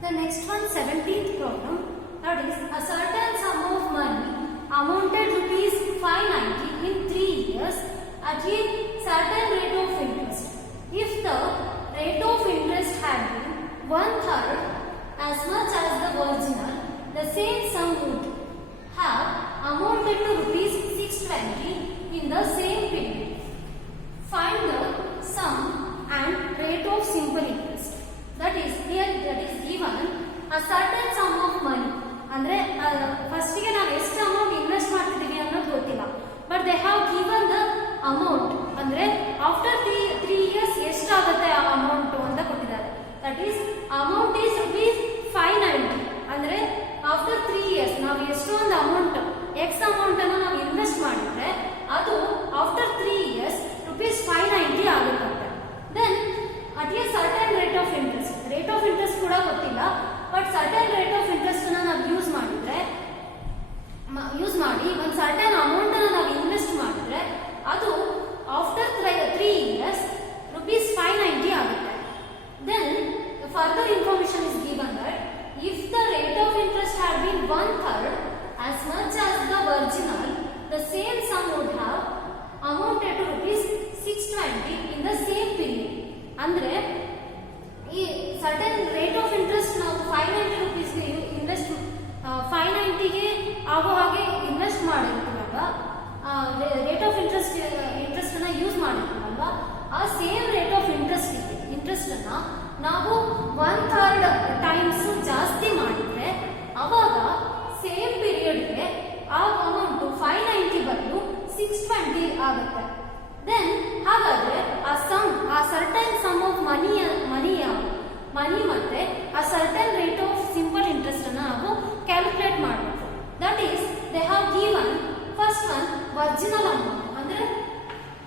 The next one, 17th problem, that is a certain sum of money amounted rupees 590 in 3 years at a certain rate of interest. If the rate of interest had been 1/3 as much as the original, the same sum would have amounted to rupees 620 in the same period. Find the sum and rate of simple interest. That is here, that is given a certain sum of money. ಅಂದ್ರೆ first ಗೆ ನಾವು ಎಷ್ಟು amount invest ಮಾಡ್ತಿದೀವಿ ಅನ್ನೋದು ಗೊತ್ತಿಲ್ಲ, but they have given the amount. ಅಂದ್ರೆ after 3 years ಎಷ್ಟಾಗುತ್ತೆ ಆ ಅಮೌಂಟ್ ಅಂತ ಕೊಟ್ಟಿದ್ದಾರೆ. That is amount is rupees 590. ಅಂದ್ರೆ ಆಫ್ಟರ್ 3 years ನಾವು ಎಷ್ಟು ಒಂದು ಅಮೌಂಟ್ ಎಕ್ಸ್ ಅಮೌಂಟ್ ಅನ್ನು ನಾವು ಇನ್ವೆಸ್ಟ್ ಮಾಡಿದ್ರೆ ಅದು ಆಫ್ಟರ್ 3 years rupees 590 ಆಗುತ್ತದೆ. Then at a certain rate of interest, rate of interest ಕೂಡ ಗೊತ್ತಿಲ್ಲ, but certain rate of interest ನಾವು ಯೂಸ್ ಮಾಡಿ ಒಂದು ಸರ್ಟನ್ ಅಮೌಂಟ್ ಅನ್ನು ನಾವು ಇನ್ವೆಸ್ಟ್ ಮಾಡಿದ್ರೆ ಅದು ಆಫ್ಟರ್ 3 years rupees 590 ಆಗುತ್ತೆ. Then further information is given that if the rate of interest had been 1/3 as much as the original, the same sum would have amounted to rupees 620 in the same period. ಅಂದ್ರೆ ಈ certain rate of interest ನಾವು 590 rupees ಗೆ invest 590 ಗೆ ಆಗೋ ಹಾಗೆ invest ಮಾಡಿರ್ತೀವಲ್ವಾ, rate of interest ಅನ್ನ use ಮಾಡಿರ್ತೀವಲ್ವಾ, ಆ same rate of interest ಅನ್ನ ನಾವು 1/3 ಟೈಮ್ಸ್ ಜಾಸ್ತಿ ಮಾಡಿದ್ರೆ ಅವಾಗ ಸೇಮ್ ಪೀರಿಯಡ್ಗೆ ಆ ಅಮೌಂಟ್ 590 ಬದಲು 620 ಆಗುತ್ತೆ. ದೆನ್ ಹಾಗಾದ್ರೆ ಆ ಸರ್ಟನ್ ಸಮ್ ಆಫ್ ಮನಿ ಮತ್ತೆ ಆ certain rate of simple interest ಅನ್ನ ನಾವು ಕ್ಯಾಲ್ಕುಲೇಟ್ ಮಾಡಬೇಕು. That is they have given first one original amount. ಅಂದ್ರೆ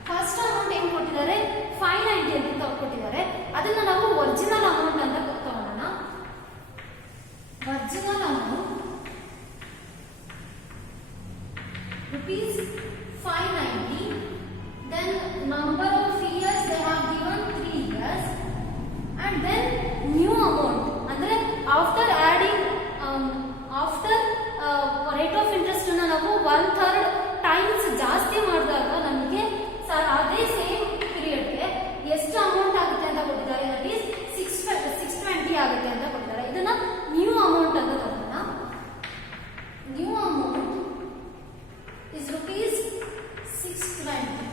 ಫಸ್ಟ್ ಅಮೌಂಟ್ ಏನ್ ಕೊಟ್ಟಿದ್ದಾರೆ 590 ಅಂತ ಕೊಟ್ಟಿದ್ದಾರೆ, ಅದನ್ನ ನಾವು ಒರಿಜಿನಲ್ ಅಮೌಂಟ್ ಅಂತ ತಗೊಳ್ಳೋಣ. Original amount rupees 590. Then number of years they have given 3 years, and then new amount ಅಂದ್ರೆ after adding after rate of interest ಅನ್ನು ನಾವು 1/3 ಟೈಮ್ಸ್ ಜಾಸ್ತಿ ಮಾಡಿದಾಗ ನಮಗೆ ಅದೇ ಸೇಮ್ ಪೀರಿಯಡ್ಗೆ ಎಷ್ಟು ಅಮೌಂಟ್ ಆಗುತ್ತೆ ಅಂತ ಕೊಟ್ಟಿದ್ದಾರೆ. ದಟ್ ಈಸ್ 620 ಆಗುತ್ತೆ ಅಂತ ಕೊಟ್ಟಿದ್ದಾರೆ. ಇದನ್ನ ನ್ಯೂ ಅಮೌಂಟ್ ಅಂತ ತಗೋಣ. New amount is rupees 620.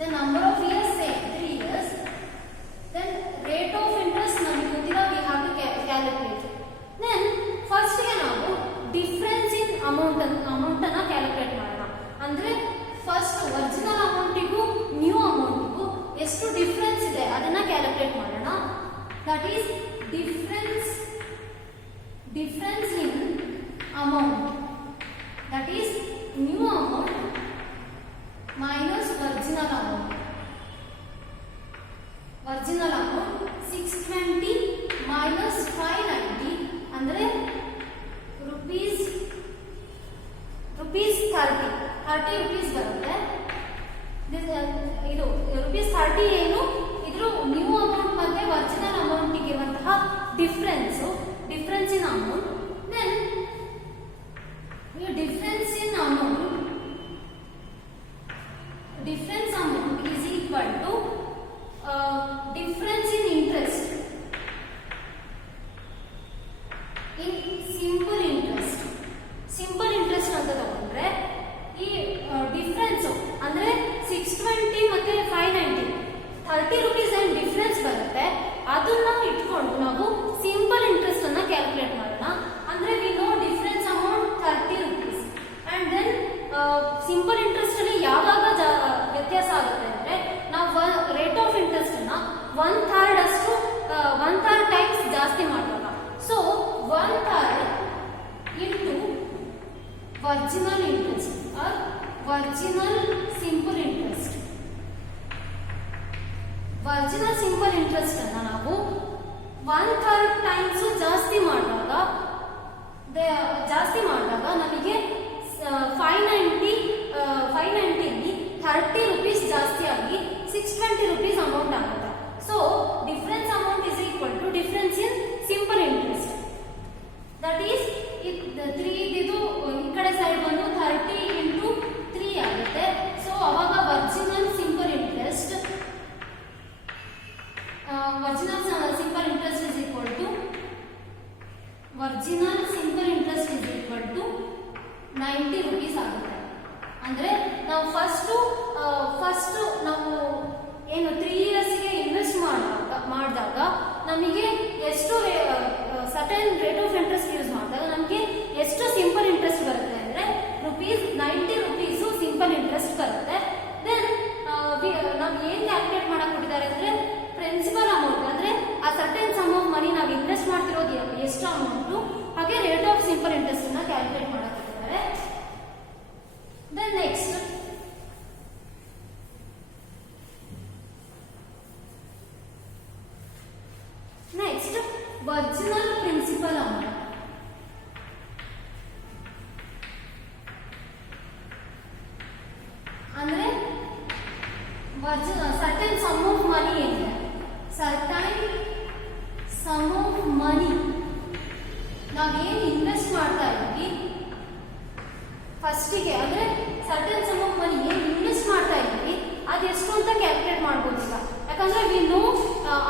The number of years same 3 years. Then rate of interest ನಮಗೆ ಗೊತ್ತಿಲ್ಲ, we have to calculate. Then first ಗೆ ನಾವು ಡಿಫರೆನ್ಸ್ ಇನ್ ಅಮೌಂಟ್ ಅನ್ನ ಕ್ಯಾಲ್ಕುಲೇಟ್ ಮಾಡೋಣ. ಅಂದ್ರೆ ಫಸ್ಟ್ ಒರಿಜಿನಲ್ ಅಮೌಂಟಿಗೂ ನ್ಯೂ ಅಮೌಂಟಿಗೂ ಎಷ್ಟು ಡಿಫರೆನ್ಸ್ ಇದೆ ಅದನ್ನ ಕ್ಯಾಲ್ಕುಲೇಟ್ ಮಾಡೋಣ. That is difference in amount. That is new amount minus original amount. Original amount 620 minus 590 ಅಂದ್ರೆ rupees 30 rupees ಬರುತ್ತೆ. ಇದು rupees 30 ಏನು ಇದ್ರ ನ್ಯೂ ಅಮೌಂಟ್ ಮತ್ತೆ ಒರಿಜಿನಲ್ ಅಮೌಂಟ್ ಇರುವಂತಹ difference in amount. Then difference in amount is equal to difference in interest in simple interest ಅಂತ ತಗೊಂಡ್ರೆ ಈ ಡಿಫರೆನ್ಸ್ ಅಂದ್ರೆ 620 ಮತ್ತೆ 590 30 rupees and ಡಿಫರೆನ್ಸ್ ಬರುತ್ತೆ. ಅದನ್ನ ಇಟ್ಕೊಂಡು ನಾವು ಸಿಂಪಲ್ ಇಂಟ್ರೆಸ್ಟ್ ಅನ್ನ ಕ್ಯಾಲ್ಕುಲೇಟ್ ಮಾಡೋಣ. ಅಂದ್ರೆ we know difference amount 30 rupees and then simple interest ಅಲ್ಲಿ ಯಾವಾಗ ವ್ಯತ್ಯಾಸ ಆಗುತ್ತೆ ಅಂದ್ರೆ ನಾವು ರೇಟ್ ಆಫ್ ಇಂಟ್ರೆಸ್ಟ್ ಅನ್ನ 1/3 ಟೈಮ್ಸ್ ಜಾಸ್ತಿ ಮಾಡುವಾಗ, so 1/3 into original interest or original simple interest. Original simple interest ಅನ್ನ ನಾವು 1/3 ಟೈಮ್ಸ್ ಜಾಸ್ತಿ ಮಾಡಿದಾಗ ನಮಗೆ 590 30 rupees ಜಾಸ್ತಿ ಆಗಿ 620 rupees ಅಮೌಂಟ್ ಆಗುತ್ತೆ. So difference amount is equal to difference in simple interest. Original simple interest is equal to original simple interest is equal to 90 rupees ಆಗುತ್ತೆ. ಅಂದ್ರೆ ನಾವು ಫಸ್ಟ್ ನಾವು ಏನು 3 ಇಯರ್ಸ್ಗೆ ಇನ್ವೆಸ್ಟ್ ಮಾಡಿದಾಗ ನಮಗೆ ಎಷ್ಟು certain rate of interest use ಮಾಡಿದಾಗ ನಮಗೆ ಎಷ್ಟು ಸಿಂಪಲ್ ಇಂಟ್ರೆಸ್ಟ್ ಬರುತ್ತೆ ಅಂದ್ರೆ ₹90 ಸಿಂಪಲ್ ಇಂಟ್ರೆಸ್ಟ್ ಬರುತ್ತೆ. ದೆನ್ ನಾವು ಏನ್ ಕ್ಯಾಲ್ಕುಲೇಟ್ ಮಾಡಕ್ ಕೊಟ್ಟಿದ್ದಾರೆ ಅಂದ್ರೆ ಪ್ರಿನ್ಸಿಪಲ್ ಅಮೌಂಟ್ ಅಂದ್ರೆ ಆ ಸರ್ಟನ್ ಸಮ್ ಆಫ್ ಮನಿ ನಾವು ಇನ್ವೆಸ್ಟ್ ಮಾಡ್ತಿರೋದು ಎಷ್ಟು ಅಮೌಂಟ್ ಹಾಗೆ ರೇಟ್ ಆಫ್ ಸಿಂಪಲ್ ಇಂಟ್ರೆಸ್ಟ್ ಅನ್ನ ಕ್ಯಾಲ್ಕುಲೇಟ್ ಮಾಡಕ್ ಕೊಟ್ಟಿದ್ದಾರೆ. Then next original principal amount ಅಂದ್ರೆ ಸರ್ಟನ್ ಸಮ್ ಆಫ್ ಮನಿ ಏನಿದೆ ಸರ್ಟನ್ ಸಮ್ ಆಫ್ ಮನಿ ನಾವೇನು ಇನ್ವೆಸ್ಟ್ ಮಾಡ್ತಾ ಇದ್ವಿ ಫಸ್ಟಿಗೆ ಅಂದ್ರೆ ಸರ್ಟನ್ ಸಮ್ ಆಫ್ ಮನಿ ಏನು ಇನ್ವೆಸ್ಟ್ ಮಾಡ್ತಾ ಇದ್ವಿ ಅದೆಷ್ಟು ಅಂತ ಕ್ಯಾಲ್ಕುಲೇಟ್ ಮಾಡ್ಬೋದು ಈಗ. ಯಾಕಂದ್ರೆ ವಿ ನೋ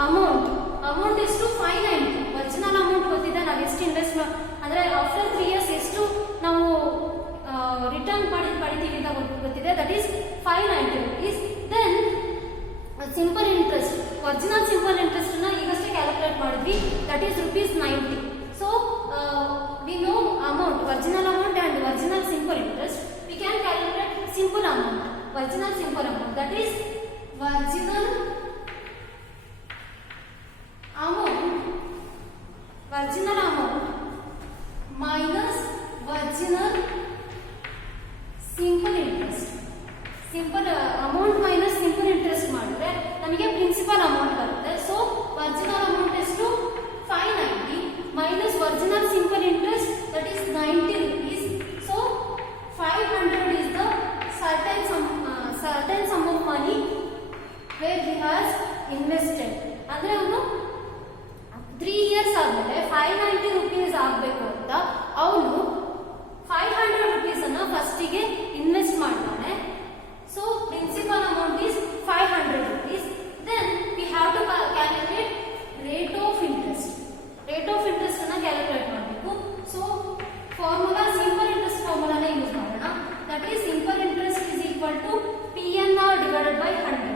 ಅಮೌಂಟ್ ಎಷ್ಟು 590 ಒರಿಜಿನಲ್ ಅಮೌಂಟ್ ಗೊತ್ತಿದೆ ನಾವು ಎಷ್ಟು ಇನ್ವೆಸ್ಟ್ ಅಂದ್ರೆ ಆಫ್ಟರ್ 3 ಇಯರ್ಸ್ ಎಷ್ಟು ನಾವು ರಿಟರ್ನ್ ಪಡಿತೀವಿ ಅಂತ ಗೊತ್ತಿದೆ, that is 590 rupees. Then simple interest original simple interest ನ ಈಗಷ್ಟೇ ಕ್ಯಾಲ್ಕುಲೇಟ್ ಮಾಡಿದ್ವಿ, that is ₹90. So we know amount original amount and original simple interest. We can calculate simple amount original simple amount, that is original amount minus original simple interest. Simple amount minus simple interest ಮಾಡಿದ್ರೆ ನಮಗೆ principal amount ಬರುತ್ತೆ. So original amount ಎಷ್ಟು 590 minus original simple interest, that is 90 rupees. So 500 is the certain sum of money where he has invested. ಅಂದ್ರೆ ಅವನು 3 years ಆದ್ಮೇಲೆ 590 rupees ಆಗಬೇಕು ಅಂತ ಅವನು 500 rupees ಅನ್ನ ಫಸ್ಟಿಗೆ ಇನ್ವೆಸ್ಟ್ ಮಾಡ್ತಾನೆ. So principal amount is 500 rupees. Then we have to calculate rate of interest ಅನ್ನ ಕ್ಯಾಲ್ಕುಲೇಟ್ ಮಾಡಬೇಕು. ಸೊ ಫಾರ್ಮುಲಾ ಸಿಂಪಲ್ ಇಂಟ್ರೆಸ್ಟ್ ಫಾರ್ಮುಲಾನ ಯೂಸ್ ಮಾಡೋಣ. That is simple interest is equal to PNR divided by 100.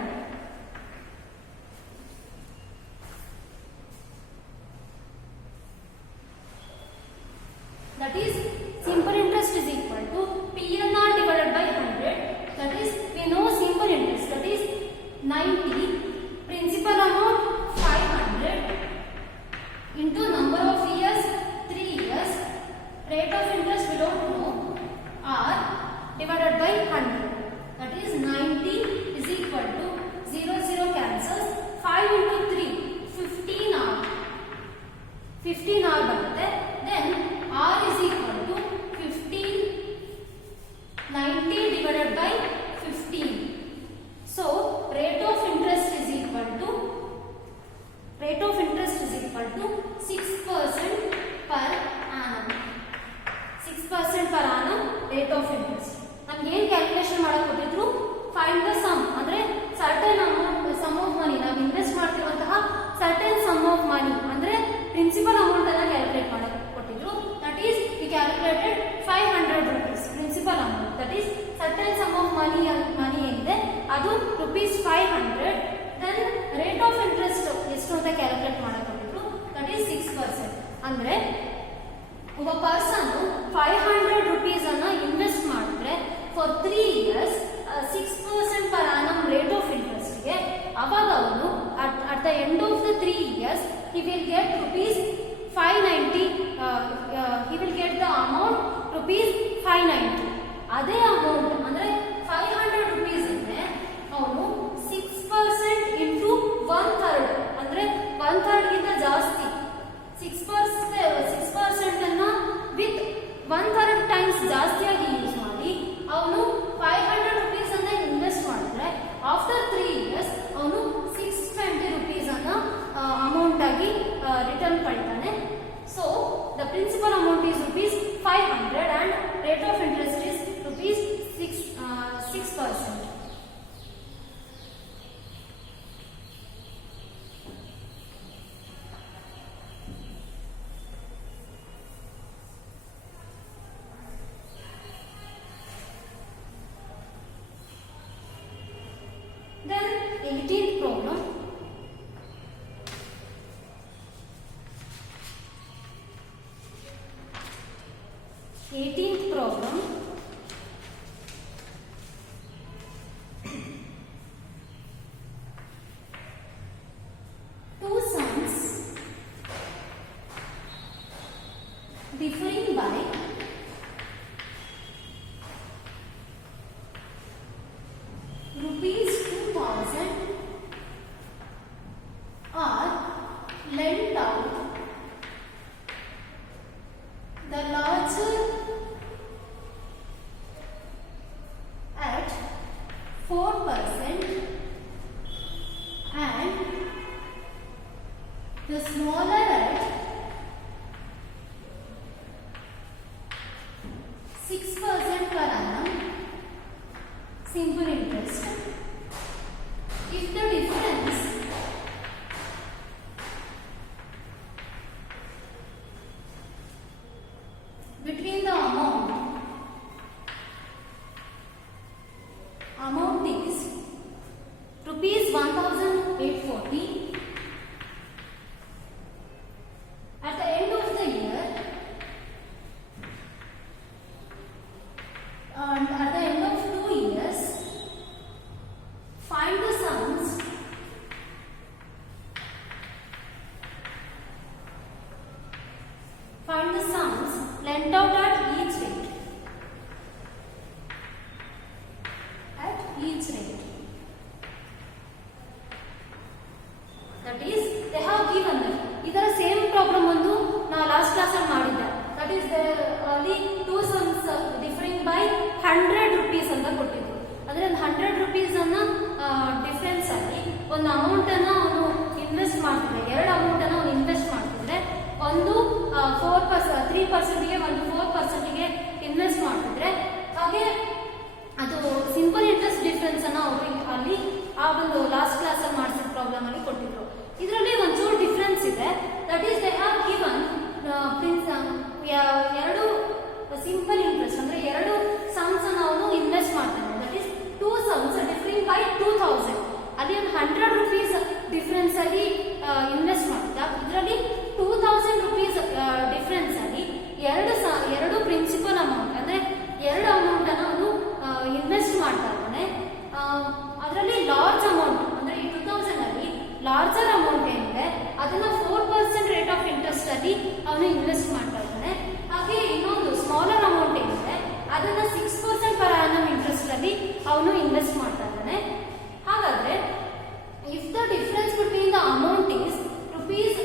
That is simple interest is equal to PNR divided by 100. That is we know simple interest, that is 90, principal amount 500 into number of years 3 years, rate of interest we don't know, R divided by 100. That is 90 is equal to 0 cancels, 5 into 3 15 R ಬರುತ್ತೆ. Then R is equal to 15 90 divided by 15. So rate of interest is equal to 6% per annum. 6% per annum rate of interest. ನಮ್ಗೆ ಏನು calculation ಮಾಡಕ್ ಕೊಟ್ಟಿದ್ರು, find the sum ಅಂದ್ರೆ certain amount sum of money ನಾವು invest ಮಾಡ್ತಿರುವಂತಹ certain sum of money ಅಂದ್ರೆ principal amount ಅನ್ನ calculate ಮಾಡಕ್ ಕೊಟ್ಟಿದ್ರು. That is we calculated 500 rupees principal amount, that is certain sum of money ಏನಿದೆ ಅದು ₹500. ದೆನ್ ರೇಟ್ ಆಫ್ ಇಂಟ್ರೆಸ್ಟ್ ಎಷ್ಟು ಅಂತ ಕ್ಯಾಲ್ಕುಲೇಟ್ ಮಾಡಕ್ ಕೊಟ್ಟಿದ್ರು, ದಟ್ ಈಸ್ 6%. ಅಂದ್ರೆ ಒಬ್ಬ ಪರ್ಸನ್ 500 rupees ಅನ್ನ ಇನ್ವೆಸ್ಟ್ ಮಾಡಿದ್ರೆ for 3 years 6% per annum rate of interest ಗೆ ಅವಾಗ ಅವನು at the end of the 3 years he will get ₹590. He will get the amount ₹590. ಅದೇ ಅಮೌಂಟ್ ಅಂದ್ರೆ 500 rupees ಅಂದ್ರೆ ಅವನು 6% into 1/3 ಅಂದ್ರೆ 1/3 ಗಿಂತ ಜಾಸ್ತಿ 6% ಅನ್ನ ವಿತ್ 1/3 ಟೈಮ್ಸ್ ಜಾಸ್ತಿಯಾಗಿ ಯೂಸ್ ಮಾಡಿ ಅವನು 500 rupees ಅನ್ನ ಇನ್ವೆಸ್ಟ್ ಮಾಡಿದ್ರೆ ಆಫ್ಟರ್ 3 years ಅವನು 620 rupees ಅನ್ನ ಅಮೌಂಟ್ ಆಗಿ ರಿಟರ್ನ್ ಪಡಿತಾನೆ. So the principal amount is ₹500 and rate of interest is ₹6%. differing by rupees 2000 are lent out the larger at 4% and the smaller at 6% per annum simple interest. If the difference between the amount is rupees 1840 at the end of the year and at the end of 2 years find the sums lent out at each rate. That is, they have given that. ಇದರ same problem ಒಂದು ನಾವು last class ಅಲ್ಲಿ ಮಾಡಿದ್ದೆ. That is ಅಲ್ಲಿ 2 sums differing by 100 rupees ಅಂತ ಕೊಟ್ಟಿದ್ರು. ಅಂದ್ರೆ ಒಂದು 100 rupees ಅನ್ನ ಡಿಫರೆನ್ಸ್ ಆಗಿ ಒಂದು ಅಮೌಂಟ್ ಅನ್ನ ಅವನು ಇನ್ವೆಸ್ಟ್ ಮಾಡ್ತಿದ್ರೆ, ಎರಡು ಅಮೌಂಟ್ ಅನ್ನ ಅವನು ಇನ್ವೆಸ್ಟ್ ಮಾಡ್ತಿದ್ರೆ, ಒಂದು 3% ಗೆ ಒಂದು 4% ಗೆ ಇನ್ವೆಸ್ಟ್ ಮಾಡ್ತಿದ್ರೆ, ಹಾಗೆ ಅದು ಸಿಂಪಲ್ ಇಂಟ್ರೆಸ್ಟ್ ಡಿಫರೆನ್ಸ್ ಅನ್ನ ಅಲ್ಲಿ ಆ ಒಂದು ಲಾಸ್ಟ್ ಕ್ಲಾಸ್ ಅಲ್ಲಿ ಮಾಡಿಸಿದ ಪ್ರಾಬ್ಲಮ್ ಅಲ್ಲಿ ಕೊಟ್ಟಿದ್ರು. ಇದರಲ್ಲಿ ಒಂಚೂರು ಡಿಫರೆನ್ಸ್ ಇದೆ. That is they have given ಎರಡು ಸಿಂಪಲ್ ಇಂಟ್ರೆಸ್ಟ್ ಅಂದ್ರೆ ಎರಡು ಸಮ್ಸ್ ಅನ್ನು ಅವನು ಇನ್ವೆಸ್ಟ್ ಮಾಡ್ತಾನೆ. That is 2 sums differing by 2000. ಅಲ್ಲಿ ಒಂದು 100 rupees ಡಿಫರೆನ್ಸ್ ಅಲ್ಲಿ ಇನ್ವೆಸ್ಟ್ ಮಾಡ್ತಾ, ಇದರಲ್ಲಿ 2000 rupees ಡಿಫರೆನ್ಸ್ ಅಲ್ಲಿ ಎರಡು ಪ್ರಿನ್ಸಿಪಲ್ ಅಮೌಂಟ್ ಅಂದ್ರೆ ಎರಡು ಅಮೌಂಟ್ ಅನ್ನು ಅವನು ಇನ್ವೆಸ್ಟ್ ಮಾಡ್ತಾ ಇದ್ದಾನೆ. ಅದರಲ್ಲಿ ಲಾರ್ಜ್ ಅಮೌಂಟ್ ಅಂದ್ರೆ ಈ 2000 ಅಲ್ಲಿ ಲಾರ್ಜರ್ ಅಮೌಂಟ್ ಏನಿದೆ ಅದನ್ನ 4% ರೇಟ್ ಆಫ್ ಇಂಟ್ರೆಸ್ಟ್ ಅಲ್ಲಿ ಅವನು ಇನ್ವೆಸ್ಟ್ ಮಾಡ್ತಾ ಇದ್ದಾನೆ. ಹಾಗೆ ಇನ್ನೊಂದು ಸ್ಮಾಲರ್ ಅಮೌಂಟ್ ಏನಿದೆ ಅದನ್ನ 6% per annum ಇಂಟ್ರೆಸ್ಟ್ ಅಲ್ಲಿ ಅವನು ಇನ್ವೆಸ್ಟ್ ಮಾಡ್ತಾ ಇದ್ದಾನೆ. ಹಾಗಾದ್ರೆ if the difference between the amount is rupees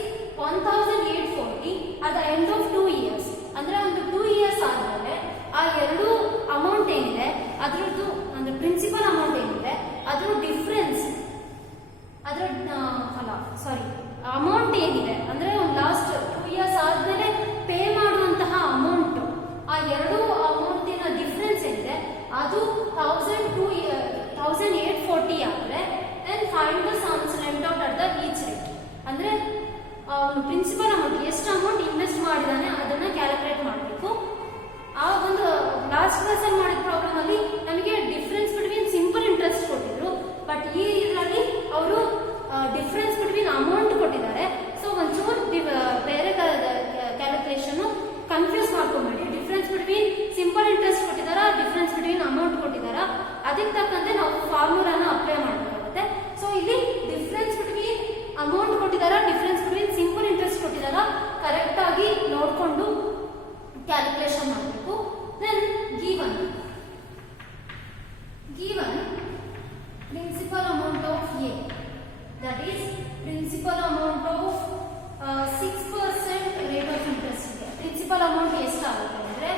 1840 at the end of 2 years, ಅಂದ್ರೆ ಒಂದು 2 years ಆದ್ಮೇಲೆ ಆ ಎರಡು ಅಮೌಂಟ್ ಏನಿದೆ ಅದರದ್ದು ಅಂದ್ರೆ ಪ್ರಿನ್ಸಿಪಲ್ ಅಮೌಂಟ್ ಏನಿದೆ ಅದ್ರ ಡಿಫರೆನ್ಸ್ ಅಮೌಂಟ್ ಏನಿದೆ ಅಂದ್ರೆ ಒಂದು ಲಾಸ್ಟ್ 2 years ಆದ್ಮೇಲೆ ಪೇ ಮಾಡುವಂತಹ ಅಮೌಂಟ್, ಆ ಎರಡು ಅಮೌಂಟಿನ ಡಿಫರೆನ್ಸ್ ಏನಿದೆ ಅದು 1840 ಆದ್ರೆ then find the sums lent out at the each rate. ಅಂದ್ರೆ ಪ್ರಿನ್ಸಿಪಲ್ ಅಮೌಂಟ್ ಎಷ್ಟು ಅಮೌಂಟ್ ಇನ್ವೆಸ್ಟ್ ಮಾಡಿದಾನೆ ಅದನ್ನ ಕ್ಯಾಲ್ಕುಲೇಟ್ ಮಾಡಬೇಕು. ಆ ಒಂದು ಲಾಸ್ಟ್ ಕ್ಲಾಸ್ ಅಲ್ಲಿ ಮಾಡಿದ ಪ್ರಾಬ್ಲಮ್ ಅಲ್ಲಿ ನಮಗೆ ಡಿಫರೆನ್ಸ್ ಬಿಟ್ವೀನ್ ಸಿಂಪಲ್ ಇಂಟ್ರೆಸ್ಟ್ ಕೊಟ್ಟಿದ್ರು, ಬಟ್ ಈ ಇದರಲ್ಲಿ ಅವರು ಡಿಫರೆನ್ಸ್ ಬಿಟ್ವೀನ್ ಅಮೌಂಟ್ ಕೊಟ್ಟಿದ್ದಾರೆ. ಸೊ ಒಂಚೂರು ಬೇರೆ ಕ್ಯಾಲ್ಕುಲೇಷನ್ ಕನ್ಫ್ಯೂಸ್ ಮಾಡ್ಕೊಂಬೇಡಿ. ಡಿಫರೆನ್ಸ್ ಬಿಟ್ವೀನ್ ಸಿಂಪಲ್ ಇಂಟ್ರೆಸ್ಟ್ ಕೊಟ್ಟಿದಾರ, ಡಿಫರೆನ್ಸ್ ಬಿಟ್ವೀನ್ ಅಮೌಂಟ್ ಕೊಟ್ಟಿದಾರ, ಅದಕ್ಕೆ ತಕ್ಕಂತೆ ನಾವು ಫಾರ್ಮುಲಾನ ಅಪ್ಲೈ ಮಾಡಬೇಕಾಗುತ್ತೆ. ಸೊ ಇಲ್ಲಿ ಡಿಫರೆನ್ಸ್ ಬಿಟ್ವೀನ್ ಅಮೌಂಟ್ ಕೊಟ್ಟಿದಾರ, ಡಿಫರೆನ್ಸ್ ಬಿಟ್ವೀನ್ ಸಿಂಪಲ್ ಇಂಟ್ರೆಸ್ಟ್ ಕೊಟ್ಟಿದಾರ, ಕರೆಕ್ಟ್ ಆಗಿ ನೋಡಿಕೊಂಡು ಕ್ಯಾಲ್ಕುಲೇಷನ್ ಮಾಡಬೇಕು. Then given principal amount of A, that is principal amount of 6% rate of interest ಇದೆ. ಪ್ರಿನ್ಸಿಪಲ್ ಅಮೌಂಟ್ ಎಷ್ಟಾಗುತ್ತೆ ಅಂದ್ರೆ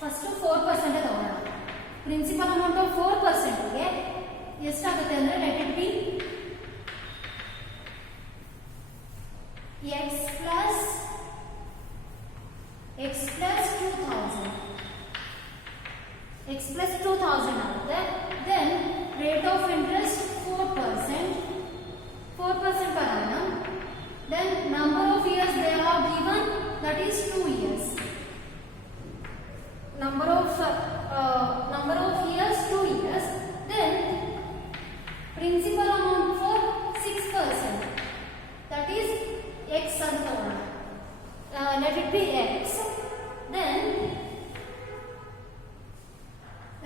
ಫಸ್ಟ್ 4% ತಗೋಣ. ಪ್ರಿನ್ಸಿಪಲ್ ಅಮೌಂಟ್ ಆಫ್ 4% ಗೆ ಎಷ್ಟಾಗುತ್ತೆ ಅಂದ್ರೆ let it be x plus 2000 ಆಗುತ್ತೆ. then rate of interest 4% per annum. then number of years they are given, that is 2 years. number of years 2 years. then principal amount for 6%, that is x ಅಂತ ತಗೋಣ. let it be x. then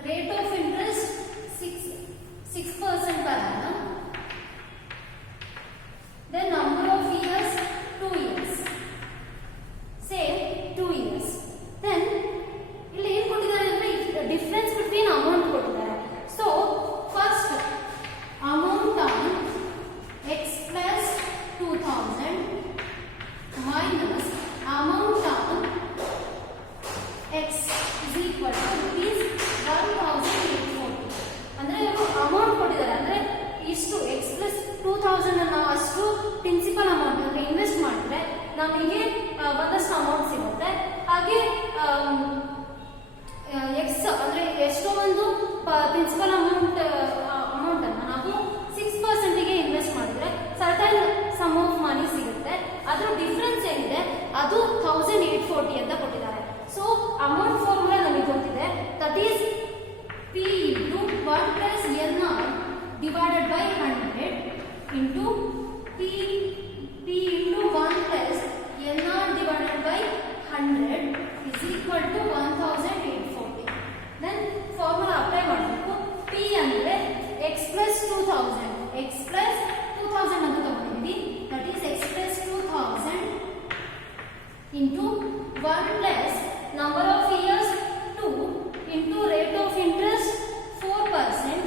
rate of interest 6% per annum. then number of ನಾವು ಅಷ್ಟು principal amount ಅಂದ್ರೆ invest ಮಾಡಿದ್ರೆ ನಮಗೆ ಒಂದಷ್ಟು amount ಸಿಗುತ್ತೆ. ಹಾಗೆ ಎಕ್ಸ್ ಅಂದ್ರೆ ಎಷ್ಟೋ ಒಂದು ಪ್ರಿನ್ಸಿಪಲ್ ಅಮೌಂಟ್ ಅನ್ನು ನಾವು 6% ಇನ್ವೆಸ್ಟ್ ಮಾಡಿದ್ರೆ ಸರ್ಟನ್ ಸಮ್ ಆಫ್ ಮನಿ ಸಿಗುತ್ತೆ. ಅದ್ರ ಡಿಫ್ರೆನ್ಸ್ ಏನಿದೆ ಅದು 1840 ಅಂತ ಕೊಟ್ಟಿದ್ದಾರೆ. ಸೊ ಅಮೌಂಟ್ ಫಾರ್ಮುಲಾ ನಮಗೆ ಗೊತ್ತಿದೆ, that is P into 1 plus NR divided by 100 into P into 1 plus NR divided by 100 is equal to 1840. Then formula apply ಮಾಡಬೇಕು. P ಅಂದ್ರೆ x plus 2000 ಅಂತ ತಗೊಂಡಿದ್ದೀವಿ. that is x plus 2000 into 1 plus number of years 2 into rate of interest 4%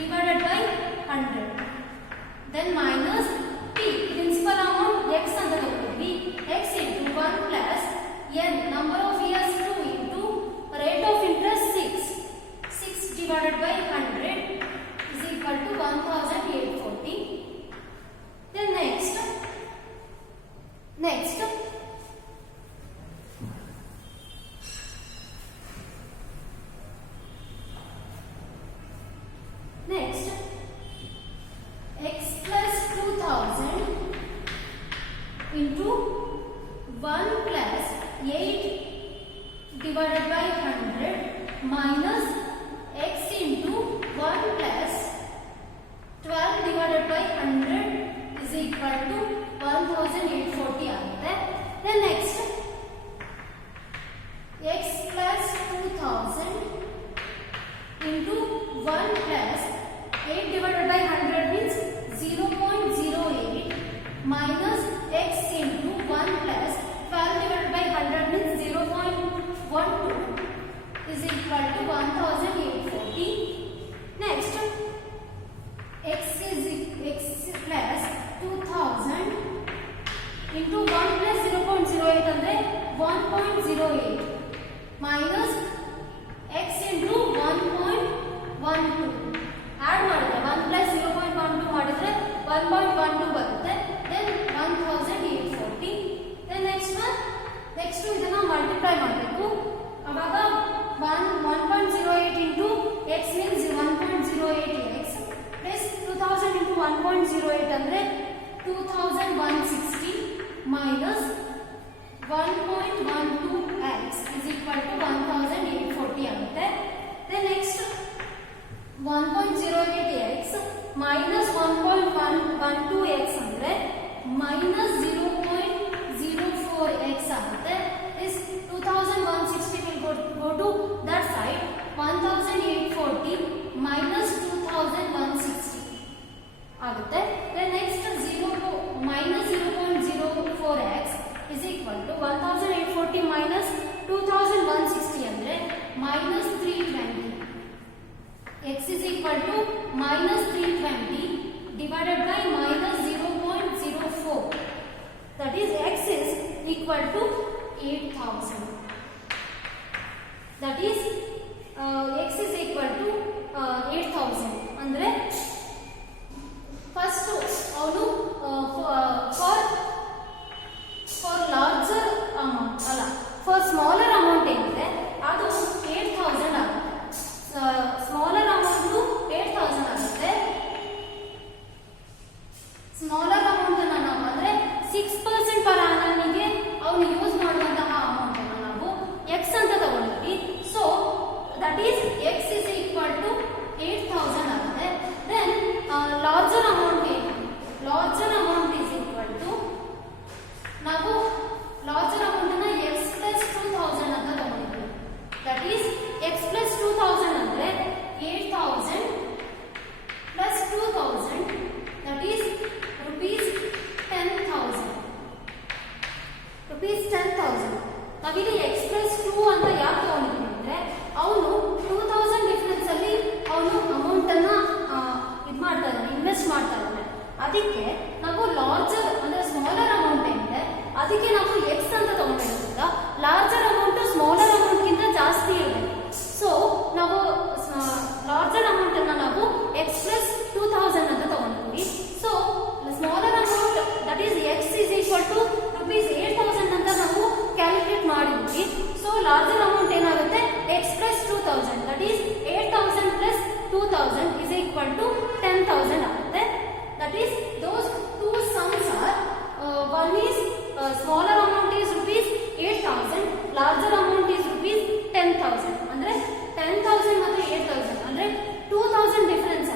divided by 100. Then minus P principal amount x ಅಂತ ತಗೊಂಡಿದ್ದೀವಿ. x into 1 plus n number of years 2 into rate of interest 6 divided by 100 is equal to 1840. Then next next x plus 2000 into 1 plus 8 divided by 100 minus x into 1 plus 12 divided by 100 is equal to 1840 ಆಗುತ್ತೆ. Then next x plus 2000 into 1 plus 8 divided by 100 means 0.08 minus x into 1 plus 12 divided by 100 means 0.12 is equal to 1840. Next x plus 2000 into 1 plus 0.08 ಅಂದ್ರೆ 1.08 minus x into 1.12 add ಮಾಡಿದ್ರೆ 1 plus 0.12 ಮಾಡಿದ್ರೆ 1.12 ಬರುತ್ತೆ. then 1840. then next ಇದನ್ನ multiply ಮಾಡಬೇಕು. ಅವಾಗ 1.08 into x means 1.08x plus 2000 into 1.08 ಅಂದ್ರೆ 2160 minus 1.12x is equal to 1840 ಆಗುತ್ತೆ. then next 1.08x minus 1.12x ಅಂದ್ರೆ minus 0.04x ಆಗುತ್ತೆ. this 2160 will go to that side. 1840 minus 2160 ಆಗುತ್ತೆ. then next minus 0.04x is equal to 1840 minus 2160 ಅಂದ್ರೆ minus 320. x is equal to minus 320 divided by minus 0.04. that is x is equal to 8000. that is x is equal to 8000 ಅಂದ್ರೆ first ಅವನು for larger amount ಅಲ್ಲ for smaller amount ಏನಿದೆ ಅದು 8000 ಆಗುತ್ತೆ. Smaller amount 8000 ಆಗುತ್ತೆ. Smaller amount ಅನ್ನ ನಾವು ಅಂದ್ರೆ 6% ಪರ್ annumಗೆ ಅವನು ಯೂಸ್ ಮಾಡುವಂತಹ ಅಮೌಂಟ್ ಅನ್ನು ನಾವು x ಅಂತ ತಗೊಂಡ್ವಿ. So that is x is equal to 8000 ಆಗುತ್ತೆ. then larger amount is equal to ನಾವು ಲಾರ್ಜರ್ ಅಮೌಂಟ್ ಅನ್ನ x plus 2000 ಅಂತ ತಗೊಂಡ್ವಿ. ದಟ್ ಈಸ್ x plus 2000 ಅಂದ್ರೆ 8000 plus 2000 that is rupees 10,000. ನಾವಿಲ್ಲಿ x plus 2 ಅಂತ ಯಾಕೆ ತಗೊಂಡಿದ್ದೀವಿ ಅಂದ್ರೆ ಅವನು 2000 ಡಿಫರೆನ್ಸ್ ಅಲ್ಲಿ ಅವನು ಅಮೌಂಟ್ ಅನ್ನ ಮಾಡ್ತಾ ಇದ್ದಾನೆ, ಇನ್ವೆಸ್ಟ್ ಮಾಡ್ತಾ ಇದ್ದಾನೆ. ಅದಕ್ಕೆ ನಾವು ಲಾರ್ಜರ್ ಅಂದ್ರೆ ಸ್ಮಾಲರ್ ಅಮೌಂಟ್ ಏನಿದೆ ಅದಕ್ಕೆ ನಾವು x ಅಂತ ತಗೊಂಡಿರೋದ್ರಿಂದ ಲಾರ್ಜರ್ ಅಮೌಂಟ್ ಸ್ಮಾಲರ್ ಅಮೌಂಟ್ ಗಿಂತ ಜಾಸ್ತಿ ಇರಬೇಕು. ಸೊ ನಾವು ಲಾರ್ಜರ್ ಅಮೌಂಟ್ ಅನ್ನ ನಾವು x plus 2000 ಅಂತ ತಗೊಂಡಿದ್ವಿ. ಸೊ is equal to 10,000 ಆಗುತ್ತೆ. That is, those two sums are one is smaller amount is rupees 8,000, larger amount is rupees 10,000. ಅಂದ್ರೆ 10,000 ಮತ್ತು 8,000 ಅಂದ್ರೆ 2,000 ಡಿಫರೆನ್ಸ್